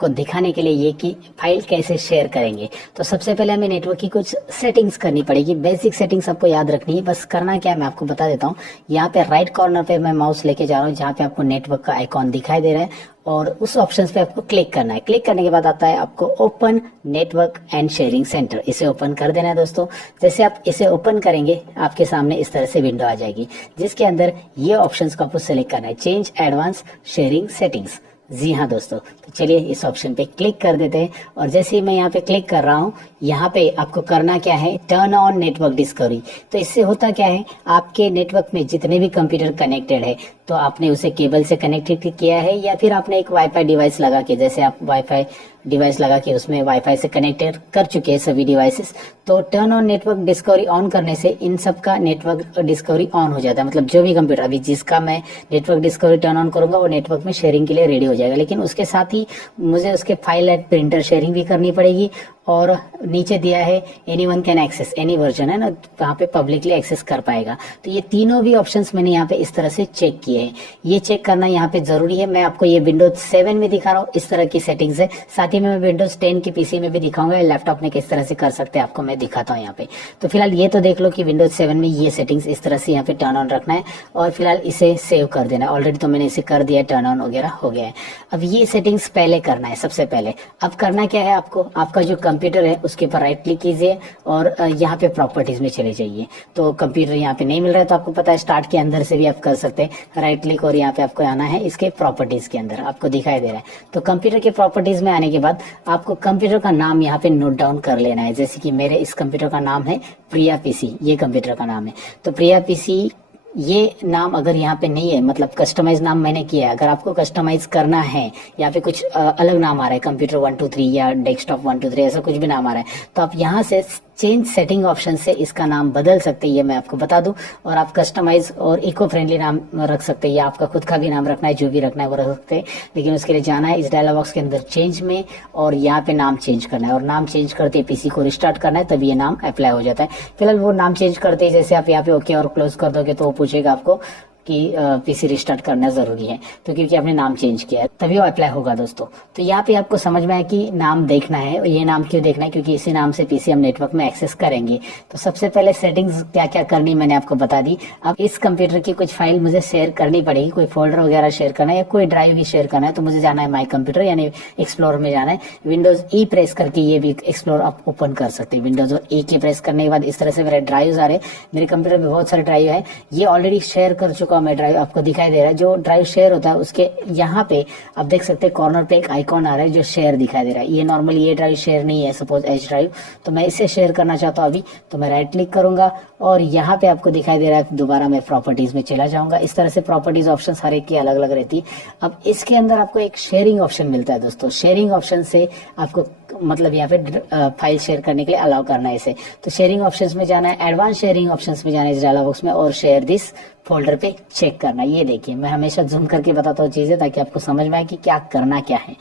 आपको दिखाने के लिए ये कि फाइल कैसे शेयर करेंगे। तो सबसे पहले हमें नेटवर्क की कुछ सेटिंग्स करनी पड़ेगी। बेसिक सेटिंग्स आपको याद रखनी है। बस करना क्या है मैं आपको बता देता हूँ। यहाँ पे राइट कॉर्नर पे मैं माउस लेके जा रहा हूँ, जहाँ पे आपको नेटवर्क का आइकॉन दिखाई दे रहा है, और उस ऑप्शन पे आपको क्लिक करना है। क्लिक करने के बाद आता है आपको open network and sharing centre, इसे ओपन कर देना है दोस्तों। जैसे आप इसे ओपन करेंगे आपके सामने इस तरह से विंडो आ जाएगी, जिसके अंदर ये ऑप्शंस को आपको सेलेक्ट करना है, चेंज एडवांस शेयरिंग सेटिंग्स। जी हाँ दोस्तों, तो चलिए इस ऑप्शन पे क्लिक कर देते हैं। और जैसे ही मैं यहाँ पे क्लिक कर रहा हूँ, यहाँ पे आपको करना क्या है, टर्न ऑन नेटवर्क डिस्कवरी। तो इससे होता क्या है, आपके नेटवर्क में जितने भी कंप्यूटर कनेक्टेड है, तो आपने उसे केबल से कनेक्टेड किया है या फिर आपने एक वाईफाई डिवाइस लगा के, जैसे आप वाईफाई डिवाइस लगा के उसमें वाईफाई से कनेक्टेड कर चुके हैं सभी डिवाइसेस, तो turn on network discovery on करने से इन सब का नेटवर्क डिस्कवरी ऑन हो जाता है। मतलब जो भी कंप्यूटर अभी जिसका मैं नेटवर्क डिस्कवरी टर्न ऑन करूंगा वो नेटवर्क में शेयरिंग के लिए रेडी हो जाएगा। लेकिन उसके साथ ही मुझे उसके फाइल एंड प्रिंटर शेयरिंग भी करनी पड़ेगी। और नीचे दिया है anyone can access, any version है ना, वहाँ पे पब्लिकली एक्सेस कर पाएगा। तो ये तीनों भी ऑप्शंस मैंने यहाँ पे इस तरह से चेक किए हैं। ये चेक करना यहाँ पे जरूरी है। मैं आपको ये विंडोज 7 में दिखा रहा हूँ, इस तरह की सेटिंग्स है। साथ ही में मैं विंडोज 10 की पीसी में भी दिखाऊंगा, लैपटॉप में किस तरह से कर सकते हैं आपको मैं दिखाता हूँ यहाँ पे। तो फिलहाल ये तो देख लो कि विंडोज 7 में ये सेटिंग्स इस तरह से यहाँ पे टर्न ऑन रखना है, और फिलहाल इसे सेव कर देना है। ऑलरेडी तो मैंने इसे कर दिया, टर्न ऑन वगैरह हो गया है। अब ये सेटिंग्स पहले करना है सबसे पहले। अब करना क्या है आपको, आपका जो कंप्यूटर है उसके ऊपर राइट क्लिक कीजिए और यहाँ पे प्रॉपर्टीज में चले जाइए। तो कंप्यूटर यहाँ पे नहीं मिल रहा है, तो आपको पता है स्टार्ट के अंदर से भी आप कर सकते हैं, राइट क्लिक और यहाँ पे आपको आना है इसके प्रॉपर्टीज के अंदर, आपको दिखाई दे रहा है। तो कंप्यूटर के प्रॉपर्टीज में आने के बाद आपको कंप्यूटर का नाम यहाँ पे नोट डाउन कर लेना है। जैसे कि मेरे इस कंप्यूटर का नाम है प्रिया पीसी, ये कंप्यूटर का नाम है। तो प्रिया पीसी ये नाम अगर यहाँ पे नहीं है, मतलब कस्टमाइज नाम मैंने किया है, अगर आपको कस्टमाइज करना है, यहाँ पे कुछ अलग नाम आ रहा है, कंप्यूटर 123 या डेस्कटॉप 123 ऐसा कुछ भी नाम आ रहा है, तो आप यहाँ से चेंज सेटिंग ऑप्शन से इसका नाम बदल सकते हैं, ये मैं आपको बता दूं। और आप कस्टमाइज और इको फ्रेंडली नाम रख सकते हैं, या आपका खुद का भी नाम रखना है, जो भी रखना है वो रख सकते हैं। लेकिन उसके लिए जाना है इस डायलॉग बॉक्स के अंदर चेंज में, और यहाँ पे नाम चेंज करना है, और नाम चेंज करते पीसी को रिस्टार्ट करना है, तभी ये नाम अप्लाई हो जाता है। फिलहाल वो नाम चेंज करते ही जैसे आप यहाँ पे ओके और क्लोज कर दोगे तो वो पूछेगा आपको कि पीसी रिस्टार्ट करना जरूरी है, तो क्योंकि आपने नाम चेंज किया है तभी वो अप्लाई होगा दोस्तों। तो यहाँ पे आपको समझ में आया कि नाम देखना है, और ये नाम क्यों देखना है, क्योंकि इसी नाम से पीसी हम नेटवर्क में एक्सेस करेंगे। तो सबसे पहले सेटिंग्स क्या क्या करनी मैंने आपको बता दी। अब इस कंप्यूटर की कुछ फाइल मुझे शेयर करनी पड़ेगी, कोई फोल्डर वगैरह शेयर करना है या कोई ड्राइव भी शेयर करना है, तो मुझे जाना है माई कंप्यूटर यानी एक्सप्लोर में जाना है। विंडोज ई प्रेस करके ये भी एक्सप्लोर आप ओपन कर सकते हैं। विंडोज और ई की प्रेस करने के बाद इस तरह से मेरे ड्राइव आ रहे, मेरे कंप्यूटर में बहुत सारे ड्राइव है, ये ऑलरेडी शेयर कर चुका हूँ मैं ड्राइव, आपको दिखाई दे रहा है। जो ड्राइव शेयर होता है उसके यहाँ पे आप देख सकते हैं कॉर्नर पे एक आइकॉन आ रहा है जो शेयर दिखाई दे रहा है। ये नॉर्मली ये ड्राइव शेयर नहीं है, सपोज एच ड्राइव, तो मैं इसे शेयर करना चाहता हूँ अभी, तो मैं राइट क्लिक करूंगा और यहाँ पे आपको दिखाई दे रहा है, दोबारा मैं प्रॉपर्टीज में चला जाऊंगा। इस तरह से प्रॉपर्टीज ऑप्शन हर एक की अलग अलग रहती है। अब इसके अंदर आपको एक शेयरिंग ऑप्शन मिलता है दोस्तों। शेयरिंग ऑप्शन से आपको मतलब यहाँ पे फाइल शेयर करने के लिए अलाउ करना है इसे। तो शेयरिंग ऑप्शंस में जाना है, एडवांस शेयरिंग ऑप्शंस में जाना है इस डायलॉग बॉक्स में, और शेयर दिस फोल्डर पे चेक करना। ये देखिए मैं हमेशा जूम करके बताता हूँ चीजें, ताकि आपको समझ में आए कि क्या करना क्या है।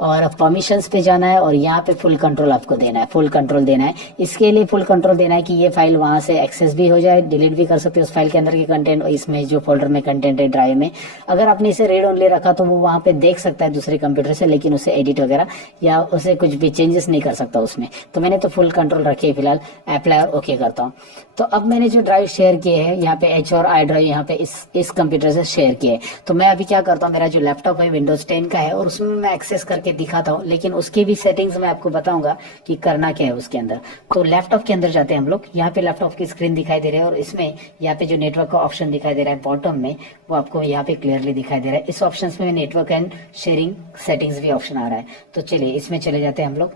और परमिशंस पे जाना है और यहाँ पे फुल कंट्रोल आपको देना है, फुल कंट्रोल देना है। इसके लिए फुल कंट्रोल देना है कि ये फाइल वहां से एक्सेस भी हो जाए, डिलीट भी कर सकते हो उस फाइल के अंदर के कंटेंट, इसमें जो फोल्डर में कंटेंट है ड्राइव में। अगर आपने इसे रीड ओनली रखा तो वो वहां पे देख सकता है दूसरे कंप्यूटर से, लेकिन उसे एडिट वगैरह या उसे कुछ भी चेंजेस नहीं कर सकता उसमें। तो मैंने तो फुल कंट्रोल रखी है फिलहाल, अप्लाई और ओके करता हूँ। तो अब मैंने जो ड्राइव शेयर किए हैं यहाँ पे एच और आई ड्राइव यहाँ पे इस कंप्यूटर से शेयर किए। तो मैं अभी क्या करता हूँ, मेरा जो लैपटॉप है विंडोज 10 का है और उसमें मैं एक्सेस करके दिखाता हूँ, लेकिन उसकी भी सेटिंग्स मैं आपको बताऊंगा कि करना क्या है उसके अंदर। तो लैपटॉप के अंदर जाते हैं हम लोग। यहाँ पे लैपटॉप की स्क्रीन दिखाई दे रही है और इसमें यहाँ पे जो नेटवर्क का ऑप्शन दिखाई दे रहा है बॉटम में, वो आपको यहाँ पे क्लियरली दिखाई दे रहा है। इस ऑप्शन में नेटवर्क एंड शेयरिंग सेटिंग्स भी ऑप्शन आ रहा है। तो चलिए इसमें चले जाते हैं हम लोग।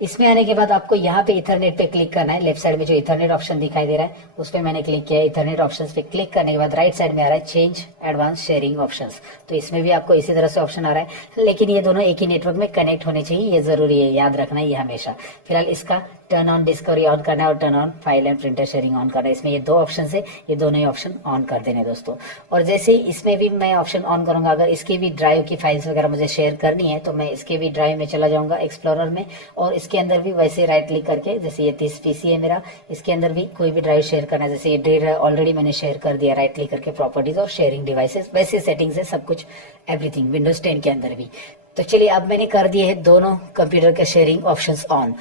इसमें आने के बाद आपको यहाँ पे इथरनेट पे क्लिक करना है। लेफ्ट साइड में जो इथरनेट ऑप्शन दिखाई दे रहा है उस पर मैंने क्लिक किया है। इथरनेट ऑप्शंस पे क्लिक करने के बाद राइट साइड में आ रहा है चेंज एडवांस शेयरिंग ऑप्शंस। तो इसमें भी आपको इसी तरह से ऑप्शन आ रहा है, लेकिन ये दोनों एक ही नेटवर्क में कनेक्ट होने चाहिए, ये जरूरी है, याद रखना है ये हमेशा। फिलहाल इसका टर्न ऑन डिस्कवरी ऑन करना है और turn on file and printer sharing on करना है। इसमें ये दो ऑप्शन है, ये दोनों ही ऑप्शन ऑन कर देने दोस्तों। और जैसे ही इसमें भी मैं ऑप्शन ऑन करूंगा, अगर इसकी भी ड्राइव की फाइल्स वगैरह मुझे शेयर करनी है तो मैं इसके भी ड्राइव में चला जाऊंगा एक्सप्लोरर में, और इसके अंदर भी वैसे राइट क्लिक करके, जैसे ये 30 पीसी है मेरा, इसके अंदर भी कोई भी ड्राइव शेयर करना है, जैसे ये ड्राइव ऑलरेडी मैंने शेयर कर दिया, राइट क्लिक करके प्रॉपर्टीज और शेयरिंग डिवाइसेस, वैसे सेटिंग्स है सब कुछ, एवरीथिंग विंडोज 10 के अंदर भी। तो चलिए अब मैंने कर दिए है दोनों कंप्यूटर के शेयरिंग ऑप्शंस ऑन।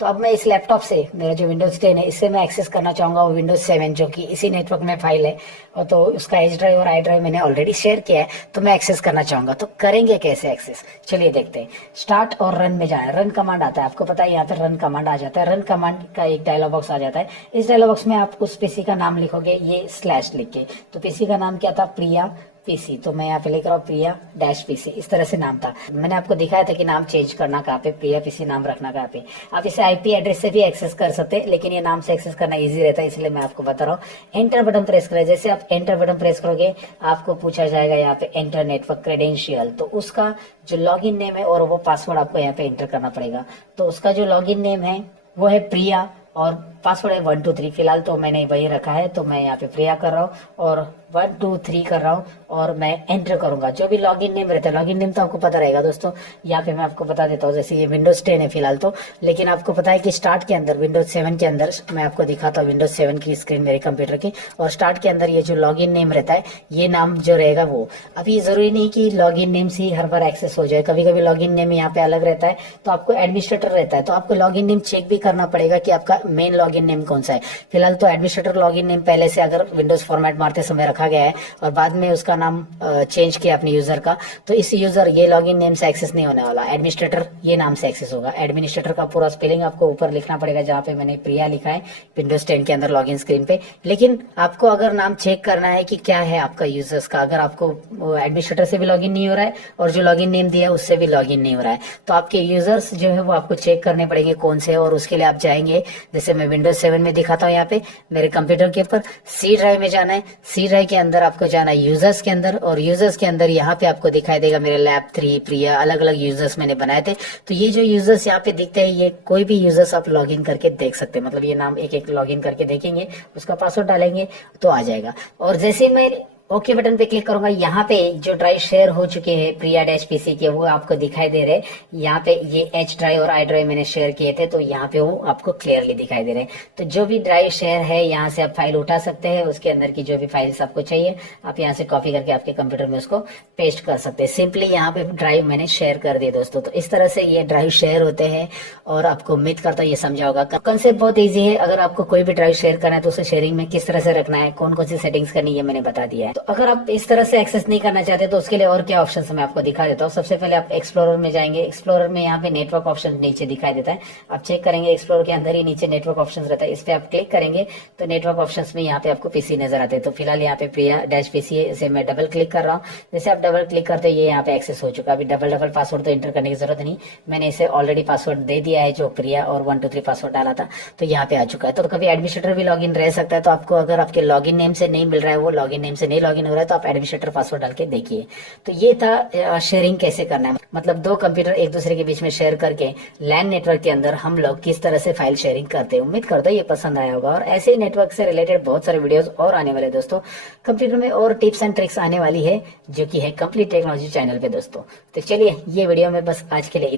तो अब मैं इस लैपटॉप से, मेरा जो विंडोज 10 है, इससे मैं एक्सेस करना चाहूंगा वो विंडोज 7 जो कि इसी नेटवर्क में फाइल है, और तो उसका एच ड्राइव और आई ड्राइव मैंने ऑलरेडी शेयर किया है, तो मैं एक्सेस करना चाहूंगा। तो करेंगे कैसे एक्सेस, चलिए देखते हैं। स्टार्ट और रन में जाना है। रन कमांड आता है, आपको पता है यहाँ पे रन कमांड आ जाता है। रन कमांड का एक डायलॉग बॉक्स आ जाता है। इस डायलॉग बॉक्स में आप उस पीसी का नाम लिखोगे, ये स्लैश लिख के। तो पीसी का नाम क्या था, प्रिया पीसी, तो मैं यहाँ पे लिख रहा हूँ प्रिया डैश पीसी, इस तरह से नाम था। मैंने आपको दिखाया था कि नाम चेंज करना कहाँ पे, प्रिया पीसी नाम रखना कहाँ पे। आप इसे आईपी एड्रेस से भी एक्सेस कर सकते हैं, लेकिन ये नाम से एक्सेस करना इजी रहता है, इसलिए मैं आपको बता रहा हूँ। एंटर बटन प्रेस करें। जैसे आप एंटर बटन प्रेस करोगे आपको पूछा जाएगा यहाँ पे एंटर नेटवर्क क्रेडेंशियल, तो उसका जो लॉगिन नेम है और वो पासवर्ड आपको यहाँ पे एंटर करना पड़ेगा। तो उसका जो लॉगिन नेम है वो है प्रिया और पासवर्ड है 1 2 3। फिलहाल तो मैंने वही रखा है, तो मैं यहाँ पे प्रिया कर रहा हूँ और 1 2 3 कर रहा हूँ और मैं एंटर करूंगा। जो भी लॉगिन नेम रहता है, लॉगिन नेम तो आपको पता रहेगा दोस्तों, यहाँ पे मैं आपको बता देता हूँ। जैसे ये विंडोज 10 है फिलहाल तो, लेकिन आपको पता है कि स्टार्ट के अंदर विंडोज 7 के अंदर, मैं आपको दिखाता हूँ विंडोज 7 की स्क्रीन मेरे कंप्यूटर की, और स्टार्ट के अंदर ये जो लॉगिन नेम रहता है, ये नाम जो रहेगा वो। अभी जरूरी नहीं कि लॉगिन नेम से ही हर बार एक्सेस हो जाए, कभी कभी लॉगिन नेम यहाँ पे अलग रहता है, तो आपको एडमिनिस्ट्रेटर रहता है, तो आपको लॉगिन नेम चेक भी करना पड़ेगा कि आपका मेन लॉगिन नेम कौन सा है। फिलहाल तो एडमिनिस्ट्रेटर लॉगिन नेम पहले से अगर विंडोज फॉर्मेट मारते समय रखा गया है और बाद में उसका नाम चेंज किया अपने यूजर का, तो इस यूजर ये लॉगिन नेम से एक्सेस नहीं होने वाला, एडमिनिस्ट्रेटर ये नाम से एक्सेस होगा। एडमिनिस्ट्रेटर का पूरा स्पेलिंग आपको ऊपर लिखना पड़ेगा, जहाँ पे मैंने प्रिया लिखा है विंडोज 10 के अंदर लॉगिन स्क्रीन पे। लेकिन आपको अगर नाम चेक करना है कि क्या है आपका यूजर्स का, अगर आपको एडमिनिस्ट्रेटर से भी लॉगिन नहीं हो रहा है और जो लॉगिन नेम दिया है उससे भी लॉगिन नहीं हो रहा है, तो आपके यूजर्स जो है वो आपको चेक करने पड़ेंगे कौन से, और उसके लिए आप जाएंगे, जैसे मैं विंडोज 7 में दिखाता हूँ, यहाँ पे मेरे कंप्यूटर के ऊपर सी ड्राइव में जाना है। सी ड्राइव के अंदर आपको जाना है यूजर्स के अंदर, और यूजर्स के अंदर यहाँ पे आपको दिखाई देगा मेरे लैब 3 प्रिया, अलग अलग यूजर्स मैंने बनाए थे। तो ये जो यूजर्स यहाँ पे दिखते हैं, ये कोई भी यूजर्स आप लॉगिन करके देख सकते हैं, मतलब ये नाम एक एक लॉगिन करके देखेंगे, उसका पासवर्ड डालेंगे तो आ जाएगा। और जैसे मैं ओके बटन पे क्लिक करूंगा, यहाँ पे जो ड्राइव शेयर हो चुके हैं प्रिया डैश पीसी के, वो आपको दिखाई दे रहे हैं। यहाँ पे ये एच ड्राइव और आई ड्राइव मैंने शेयर किए थे, तो यहाँ पे वो आपको क्लियरली दिखाई दे रहे हैं। तो जो भी ड्राइव शेयर है, यहाँ से आप फाइल उठा सकते हैं, उसके अंदर की जो भी फाइल्स आपको चाहिए आप यहाँ से कॉपी करके आपके कंप्यूटर में उसको पेस्ट कर सकते हैं। सिंपली यहाँ पे ड्राइव मैंने शेयर कर दिए दोस्तों। तो इस तरह से ये ड्राइव शेयर होते हैं, और आपको उम्मीद करता हूँ ये समझा होगा। कंसेप्ट बहुत ईजी है, अगर आपको कोई भी ड्राइव शेयर करना है तो उसे शेयरिंग में किस तरह से रखना है, कौन कौन सी सेटिंग्स करनी है, मैंने बता दिया है। तो अगर आप इस तरह से एक्सेस नहीं करना चाहते तो उसके लिए और क्या ऑप्शन है मैं आपको दिखा देता हूँ। सबसे पहले आप एक्सप्लोरर में जाएंगे, एक्सप्लोरर में यहाँ पे नेटवर्क ऑप्शन नीचे दिखाई देता है, आप चेक करेंगे एक्सप्लोरर के अंदर ही नीचे नेटवर्क ऑप्शन रहता है, इस पे आप क्लिक करेंगे तो नेटवर्क ऑप्शन में यहाँ पे आपको पीसी नजर आते हैं। तो फिलहाल यहाँ पे प्रिया डैश पीसी है, इसे मैं डबल क्लिक कर रहा हूँ। जैसे आप डबल क्लिक करते ये यहाँ पे एक्सेस हो चुका। अभी डबल पासवर्ड तो एंटर करने की जरूरत नहीं, मैंने इसे ऑलरेडी पासवर्ड दे दिया है जो प्रिया और 1 2 3 पासवर्ड डाला था, तो यहाँ पे आ चुका है। तो कभी एडमिनिस्ट्रेटर भी लॉगिन रह सकता है, तो आपको अगर आपके लॉगिन नेम से नहीं मिल रहा है, वो लॉगिन नेम से नहीं लॉगिन हो रहा है, तो आप एडमिनिस्ट्रेटर पासवर्ड डाल के देखिए। तो ये था शेयरिंग कैसे करना है, मतलब दो कंप्यूटर एक दूसरे के बीच में शेयर करके लैन नेटवर्क के अंदर हम लोग किस तरह से फाइल शेयरिंग करते हैं। उम्मीद करता हूँ ये पसंद आया होगा, और ऐसे ही नेटवर्क से रिलेटेड बहुत सारे वीडियोस और आने वाले दोस्तों कंप्यूटर में, और टिप्स एंड ट्रिक्स आने वाली है जो कि है कंप्लीट टेक्नोलॉजी चैनल पे दोस्तों। तो चलिए ये वीडियो में बस आज के लिए